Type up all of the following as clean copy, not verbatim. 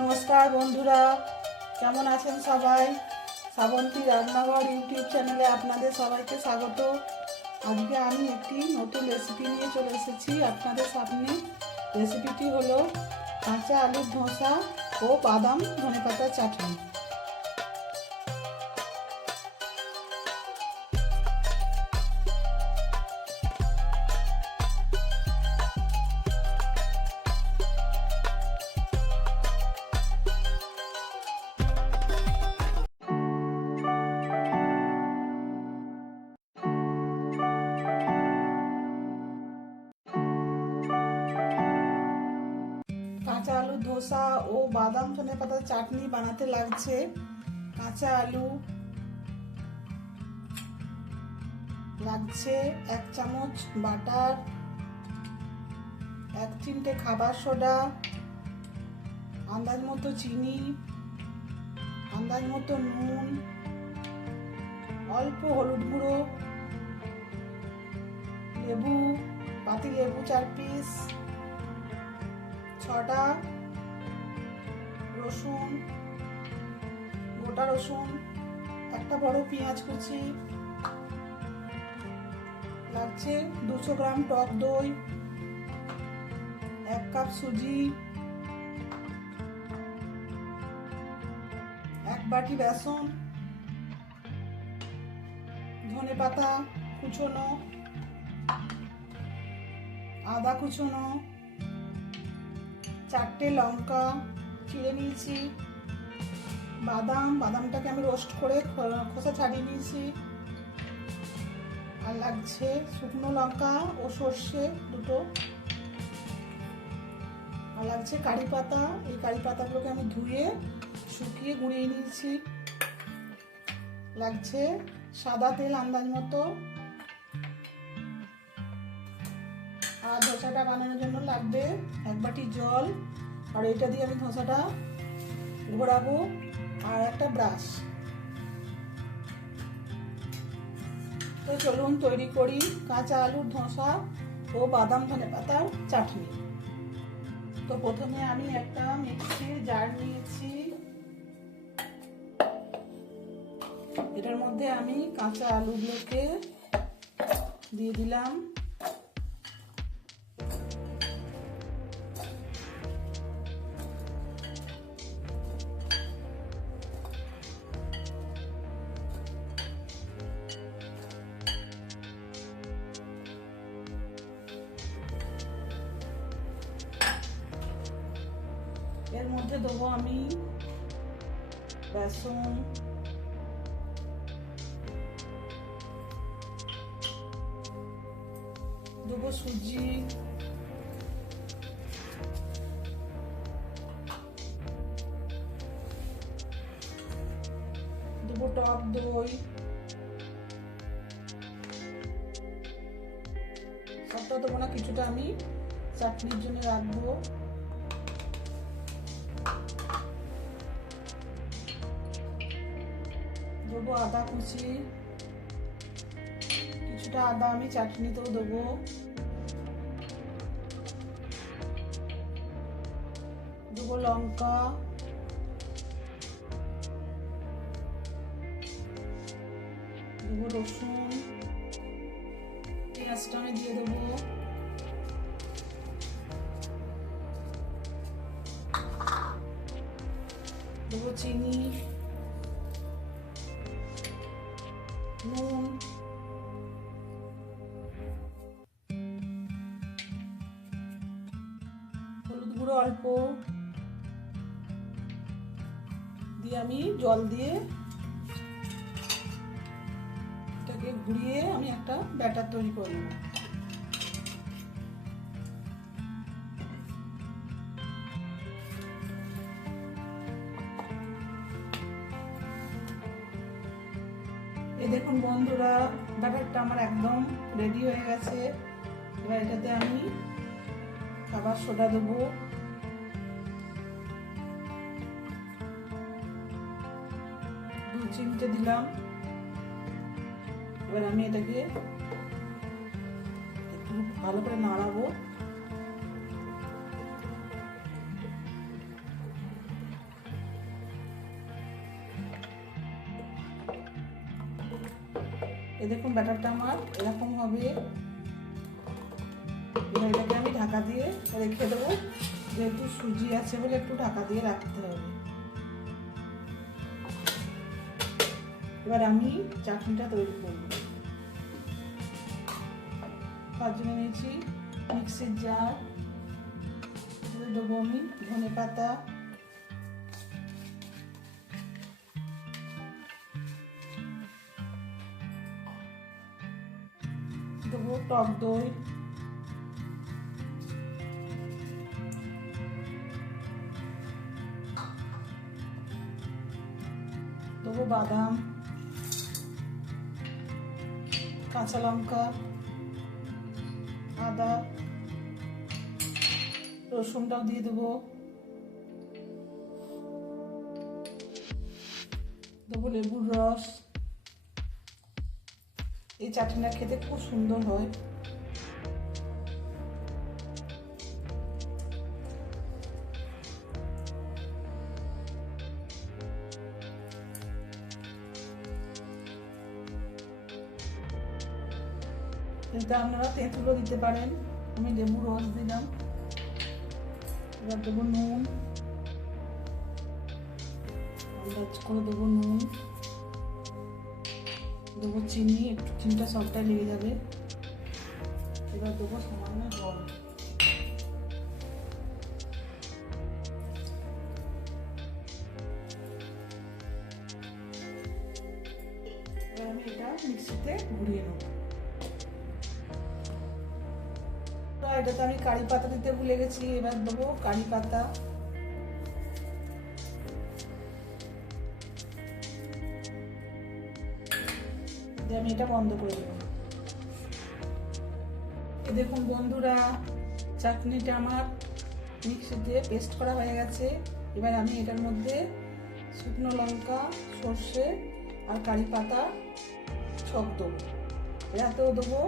নমস্কার বন্ধুরা, কেমন আছেন সবাই? শ্রাবন্তী রান্নাঘর ইউটিউব চ্যানেলে আপনাদের সবাইকে স্বাগত। আজকে আমি একটি নতুন রেসিপি নিয়ে চলে এসেছি আপনাদের সামনে। রেসিপিটি হলো কাঁচা আলুর ধোসা ও বাদাম ধনেপাতা চাটনি। কাঁচা আলুর ধোসা ও বাদাম ধনেপাতার চাটনি বানাতে লাগছে কাঁচা আলু, লাগছে 1 চামচ বাটার, 1 চিমটে খাবার সোডা, আন্দাজ মতো চিনি, আন্দাজ মতো নুন, অল্প হলুদ গুঁড়ো, লেবু, পাতি লেবু 4 পিস, 6টা রসুন, গোটা রসুন, একটা বড় পেঁয়াজ কুচি, লাগছে 200 গ্রাম টক দই, 1 কাপ সুজি, 1 বাটি বেসন, ধনেপাতা কুচোনো, আদা কুচোনো, 4টে লঙ্কা চিড়ে নিয়েছি, বাদামটাকে আমি রোস্ট করে খোসা ছাড়িয়ে নিয়েছি, আর লাগছে শুকনো লঙ্কা ও সর্ষে দুটো, আর লাগছে কারি পাতা। এই কারি পাতাগুলোকে আমি ধুয়ে শুকিয়ে গুঁড়িয়ে নিয়েছি। লাগছে সাদা তেল আন্দাজ মতো। আর ধোসাটা বানানোর জন্য লাগবে 1 বাটি জল, আর এটা দিয়ে আমি ধোসাটা ঘোরাবো, আর একটা ব্রাশ। তো চলুন তৈরি করি কাঁচা আলুর ধোসা ও বাদাম ধনেপাতার চাটনি। তো প্রথমে আমি একটা মিক্সির জার নিয়েছি, এটার মধ্যে আমি কাঁচা আলুগুলোকে দিয়ে দিলাম। এর মধ্যে দেবো আমি বেসন, দেবো সুজি, দেবো টক দই, সবটা দেবো না, কিছুটা আমি চাটনির জন্য রাখবো। দেবো আদা কুচি, কিছুটা আদা আমি চাটনিতেও দেবো। দেবো লঙ্কা, দেবো রসুন, পেঁয়াজটা আমি দিয়ে দেবো। দেবো চিনি, নুন, হলুদ গুঁড়ো অল্প দিয়ে আমি জল দিয়ে এটাকে ঘুরিয়ে আমি একটা ব্যাটার তৈরি করে নেব। এই দেখুন বন্ধুরা, ব্যাটারটা আমার একদম রেডি হয়ে গেছে। এবার এটাতে আমি খাবার সোডা দেবো, 2 চিমটে দিলাম। এবার আমি এটাকে একটু ভালো করে নাড়াবো। এই দেখুন ব্যাটারটা আমার এরকম হবে। এবার এটাকে আমি ঢাকা দিয়ে রেখে দেবো, যেহেতু সুজি আছে বলে একটু ঢাকা দিয়ে রাখতে হবে। এবার আমি চাটনিটা তৈরি করব। তার জন্য নিয়েছি মিক্সির জার, দেবো আমি ধনে পাতা, দেবো টক দই, দেবো বাদাম, কাঁচা লঙ্কা, আদা, রসুনটাও দিয়ে দেবো, দেবো লেবুর রস। এই চাটনিটা খেতে খুব সুন্দর হয়। কিন্তু আপনারা তেঁতুলও দিতে পারেন, আমি লেবুর রস দিলাম। এবার দেবো নুন, আন্দাজ করে দেবো নুন, দেবো চিনি, একটু চিনিটা সবটাই লেগে যাবে। এবার দেবো সামান্য জল। এবার আমি এটা মিক্সিতে ঘুরিয়ে নেব। এটাতে আমি কারি পাতা দিতে ভুলে গেছি, এবার দেবো কারি পাতা। আমি এটা বন্ধ করে দেবো। দেখুন বন্ধুরা, চাটনিটা আমার মিক্সিতে পেস্ট করা হয়ে গেছে। এবার আমি এটার মধ্যে শুকনো লঙ্কা, সর্ষে আর কারি পাতা সব দেবো, এটাতেও দেবো।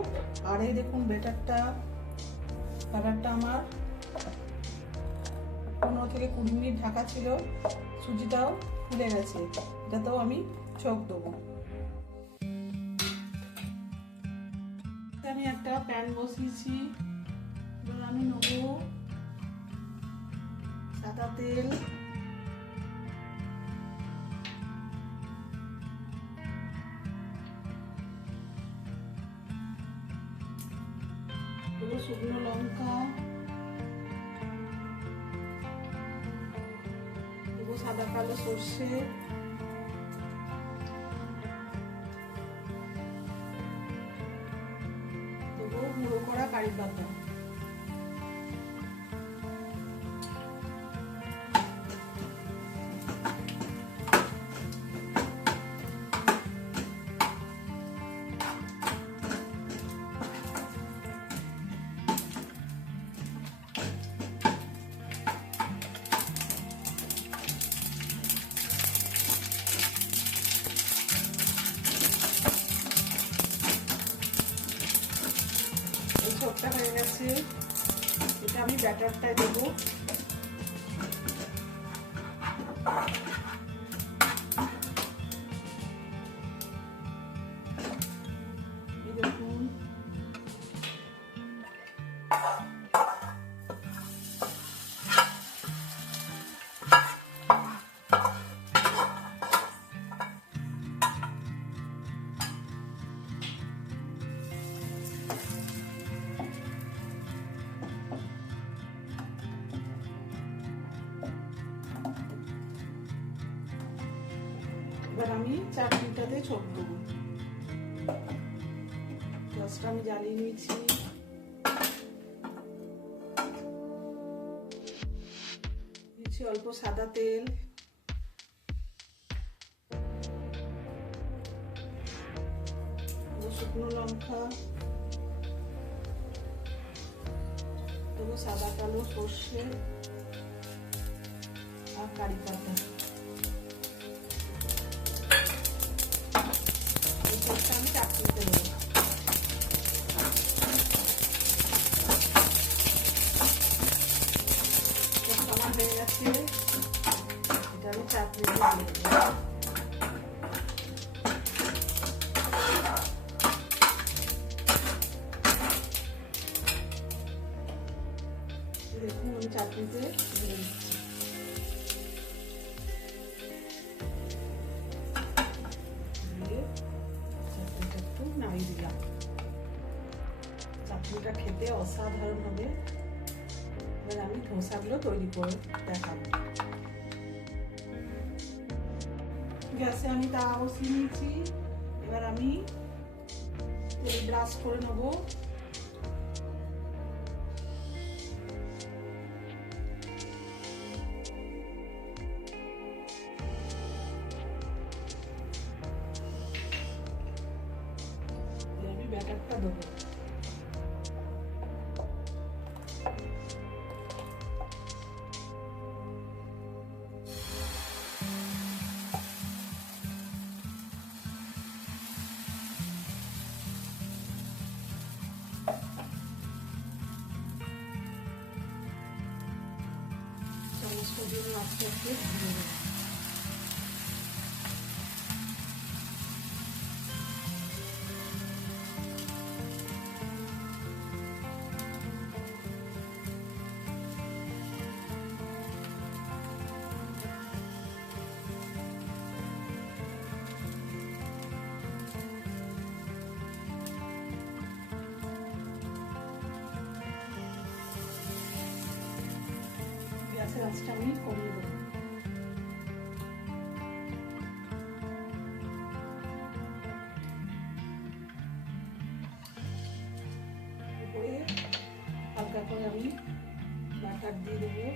আর এই দেখুন ব্যাটারটা আমার 15 থেকে 20 মিনিট ঢাকা ছিল, সুজিটাও ফুলে গেছে, এটাতেও আমি ছক দেবো। আমি একটা প্যান বসিয়েছি, এবার আমি নেব সাদা তেল, দেবো শুকনো লঙ্কা, দেবো সাদা কালো সর্ষে, দেবো গুঁড়ো করা কারি পাতা। ছোটটা হয়ে গেছে, এটা আমি ব্যাটারটায় দেবো। দেখুন এবার আমি চাটনিটাতে ছোপ দেবো। গ্যাসটা আমি জ্বালিয়ে নিয়েছি। দিচ্ছি অল্প সাদা তেল, শুকনো লঙ্কা, দেবো সাদা কালো সর্ষে আর কারি পাতা। আমি চাটনিতে দেবো। আমার হয়ে গেছে, এটা আমি চাটনিতে দিয়ে দেবো। এটা খেতে অসাধারণ হবে। এবার আমি ধোসাগুলো তৈরি করে দেখাবো। গ্যাসে আমি তাওয়া বসিয়ে নিয়েছি। এবার আমি তেল ব্রাশ করে নেবো। আমি ব্যাটারটা দেবো। চামচ দিয়ে আস্তে আস্তে দিয়ে দেবো। গ্যাসের আঁচটা আমি কমিয়ে দেবো। উপরে হালকা করে আমি বাটার দিয়ে দেবো।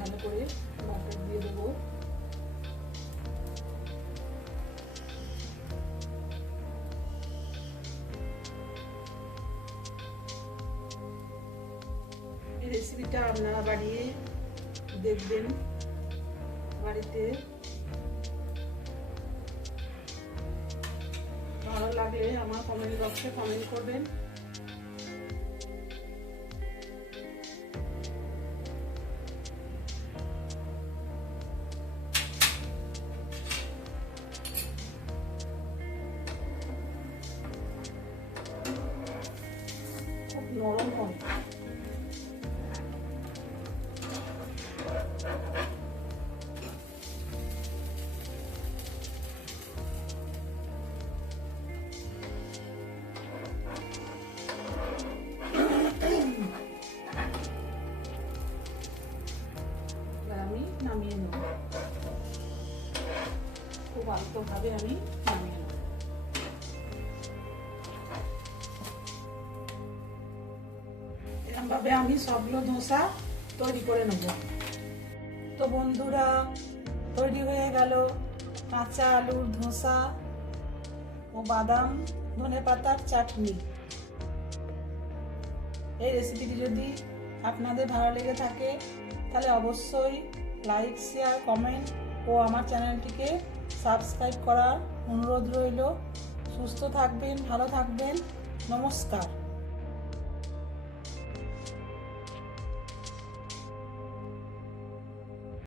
ভালো করে বাটার দিয়ে দেবো। এই রেসিপিটা আপনারা বাড়িয়ে দেখবেন বাড়িতে। ভালো লাগলে আমার কমেন্ট বক্সে কমেন্ট করবেন। খুব নরম হয়। নামিয়ে নেব। খুব আলতোভাবে আমি নামিয়ে নেব। এরকমভাবে আমি সবগুলো ধোসা তৈরি করে নেব। তো বন্ধুরা, তৈরি হয়ে গেল কাঁচা আলুর ধোসা ও বাদাম ধনেপাতার চাটনি। এই রেসিপিটি যদি আপনাদের ভালো লেগে থাকে তাহলে অবশ্যই লাইক, শেয়ার, কমেন্ট ও আমার চ্যানেলটিকে সাবস্ক্রাইব করার অনুরোধ রইল। সুস্থ থাকবেন, ভালো থাকবেন। নমস্কার।